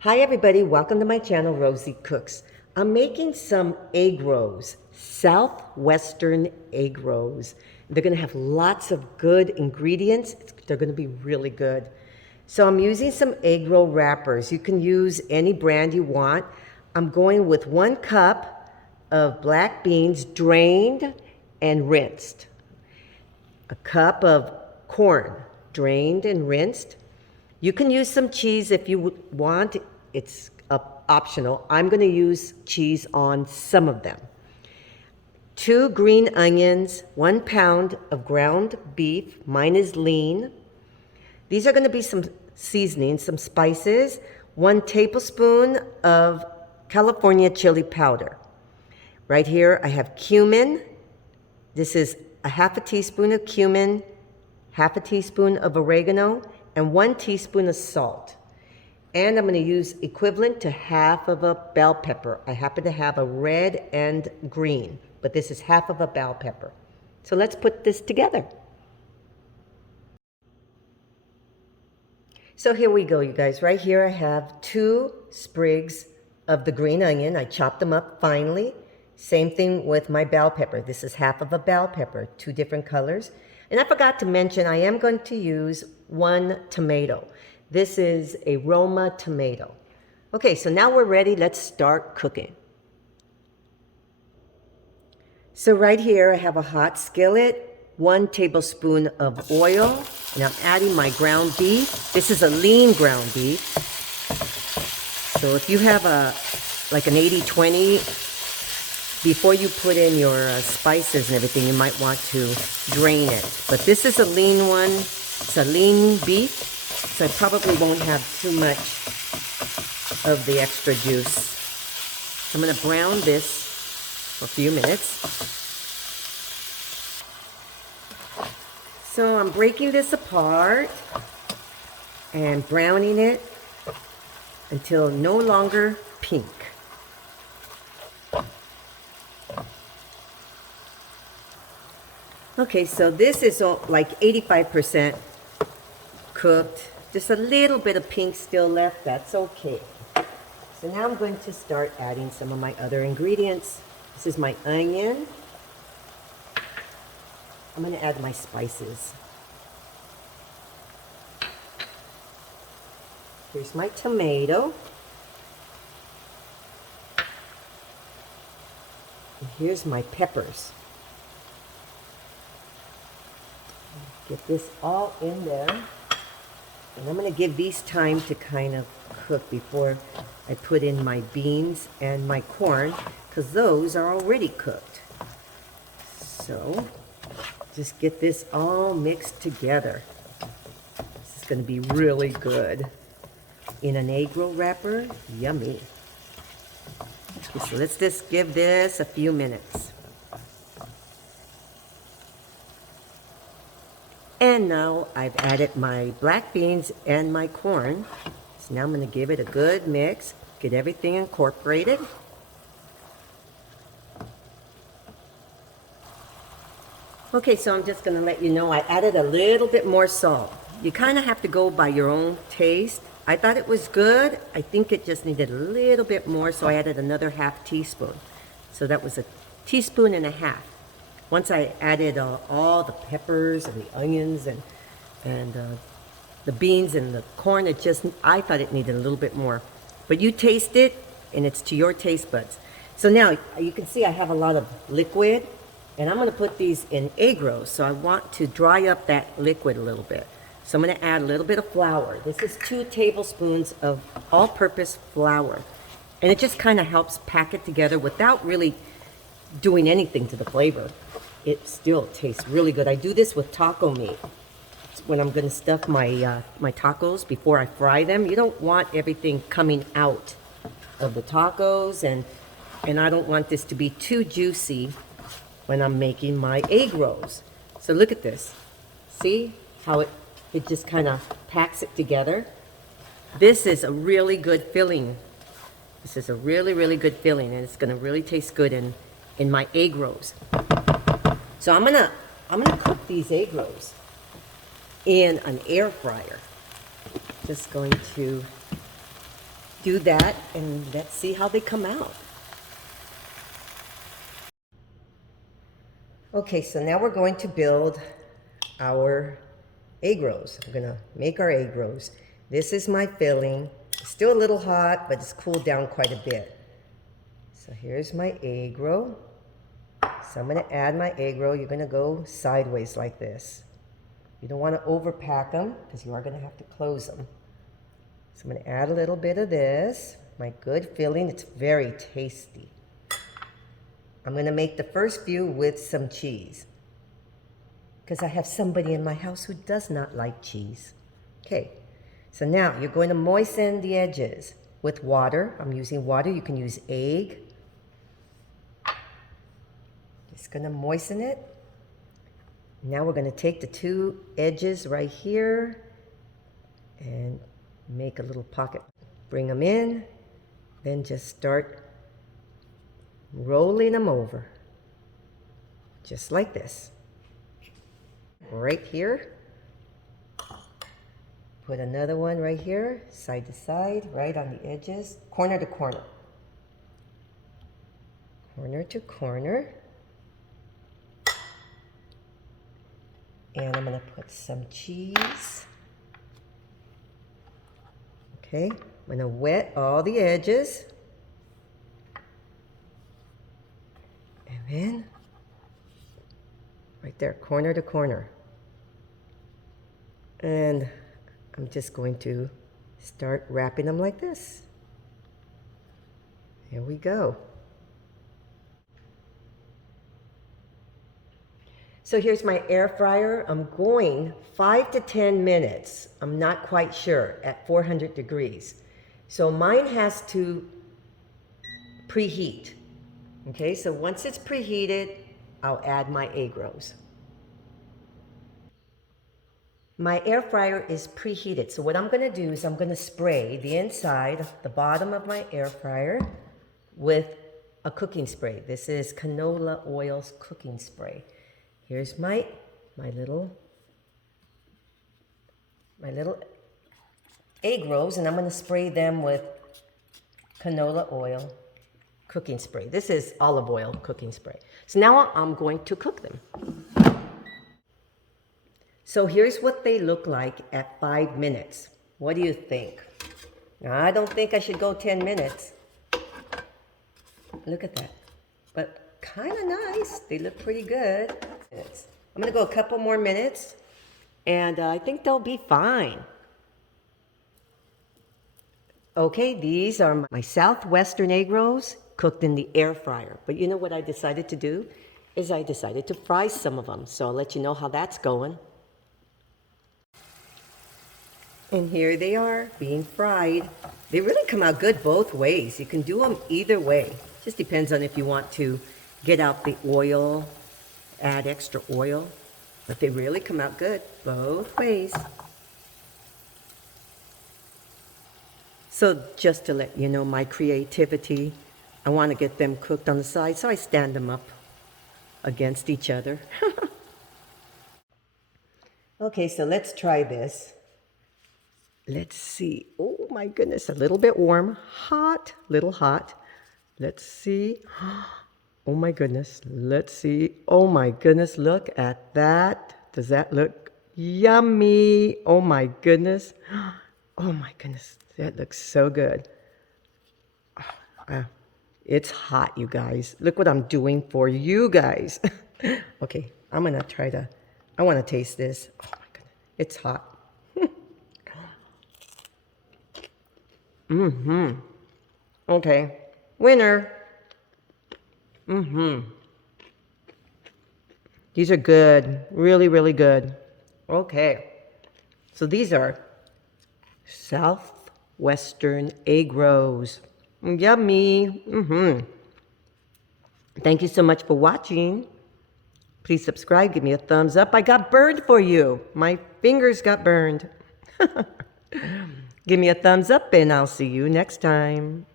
Hi everybody, welcome to my channel, Rosie Cooks. I'm making some egg rolls, Southwestern egg rolls. They're gonna have lots of good ingredients. They're gonna be really good. So I'm using some egg roll wrappers. You can use any brand you want. I'm going with 1 cup of black beans drained and rinsed. A cup of corn drained and rinsed. You can use some cheese if you want. It's optional. I'm going to use cheese on some of them. 2 green onions, 1 pound of ground beef. Mine is lean. These are going to be some seasoning, some spices. 1 tablespoon of California chili powder. Right here I have cumin. This is a half a teaspoon of cumin, half a teaspoon of oregano, and 1 teaspoon of salt. And I'm going to use equivalent to half of a bell pepper. I happen to have a red and green, but this is half of a bell pepper. So let's put this together. So here we go, you guys. Right here I have 2 sprigs of the green onion. I chopped them up finely. Same thing with my bell pepper. This is half of a bell pepper, 2 different colors. And I forgot to mention, I am going to use 1 tomato. This is a Roma tomato. Okay, so now we're ready. Let's start cooking. So right here I have a hot skillet, 1 tablespoon of oil, and I'm adding my ground beef. This is a lean ground beef. So if you have like an 80-20, before you put in your spices and everything, you might want to drain it. But this is a lean one. It's a lean beef, so I probably won't have too much of the extra juice. I'm going to brown this for a few minutes. So I'm breaking this apart and browning it until no longer pink. Okay, so this is like 85% cooked. Just a little bit of pink still left. That's okay. So now I'm going to start adding some of my other ingredients. This is my onion. I'm going to add my spices. Here's my tomato. And here's my peppers. Get this all in there. And I'm going to give these time to kind of cook before I put in my beans and my corn, because those are already cooked. So just get this all mixed together. This is going to be really good. In an egg roll wrapper, yummy. Okay, so let's just give this a few minutes. And now I've added my black beans and my corn. So now I'm going to give it a good mix, get everything incorporated. Okay, so I'm just going to let you know I added a little bit more salt. You kind of have to go by your own taste. I thought it was good. I think it just needed a little bit more, so I added another half teaspoon. So that was a teaspoon and a half. Once I added all the peppers and the onions and the beans and the corn, I thought it needed a little bit more. But you taste it, and it's to your taste buds. So now you can see I have a lot of liquid, and I'm going to put these in egg rolls. So I want to dry up that liquid a little bit. So I'm going to add a little bit of flour. This is 2 tablespoons of all-purpose flour. And it just kind of helps pack it together without really doing anything to the flavor. It still tastes really good. I do this with taco meat. When I'm going to stuff my my tacos before I fry them, you don't want everything coming out of the tacos, and I don't want this to be too juicy when I'm making my egg rolls. So look at this. See how it just kind of packs it together? This is a really good filling. This is a really, really good filling, and it's going to really taste good in my egg rolls. So I'm gonna cook these egg rolls in an air fryer. Just going to do that and let's see how they come out. Okay, so now we're going to build our egg rolls. We're gonna make our egg rolls. This is my filling. It's still a little hot, but it's cooled down quite a bit. So here's my egg roll. So I'm gonna add my egg roll. You're gonna go sideways like this. You don't wanna overpack them because you are gonna have to close them. So I'm gonna add a little bit of this, my good filling. It's very tasty. I'm gonna make the first few with some cheese because I have somebody in my house who does not like cheese. Okay, so now you're going to moisten the edges with water. I'm using water, you can use egg. Just gonna moisten it. Now we're gonna take the two edges right here and make a little pocket. Bring them in, then just start rolling them over, just like this. Right here. Put another one right here, side to side, right on the edges, corner to corner. Corner to corner. And I'm gonna put some cheese. Okay, I'm gonna wet all the edges. And then, right there, corner to corner. And I'm just going to start wrapping them like this. Here we go. So here's my air fryer. I'm going 5 to 10 minutes. I'm not quite sure, at 400 degrees. So mine has to preheat. Okay, so once it's preheated, I'll add my egg rolls. My air fryer is preheated. So what I'm gonna do is I'm gonna spray the inside, the bottom of my air fryer with a cooking spray. This is canola oil's cooking spray. Here's my little egg rolls, and I'm gonna spray them with canola oil cooking spray. This is olive oil cooking spray. So now I'm going to cook them. So here's what they look like at 5 minutes. What do you think? I don't think I should go 10 minutes. Look at that. But kind of nice. They look pretty good. I'm gonna go a couple more minutes and I think they'll be fine. Okay, these are my Southwestern egg rolls cooked in the air fryer. But you know what I decided to do? Is I decided to fry some of them. So I'll let you know how that's going. And here they are being fried. They really come out good both ways. You can do them either way. Just depends on if you want to get out the oil, add extra oil. But they really come out good both ways. So just to let you know my creativity, I want to get them cooked on the side, so I stand them up against each other. Okay, so let's try this. Let's see. Oh my goodness, a little bit warm, hot, little hot. Let's see. Oh my goodness, let's see. Oh my goodness, look at that. Does that look yummy? Oh my goodness. Oh my goodness, that looks so good. It's hot, you guys. Look what I'm doing for you guys. Okay, I'm gonna try to, I wanna taste this. Oh my goodness, it's hot. Okay, winner. These are good, really, really good. Okay, so these are Southwestern egg rolls. Yummy. Thank you so much for watching. Please subscribe, give me a thumbs up. I got burned for you. My fingers got burned. Give me a thumbs up and I'll see you next time.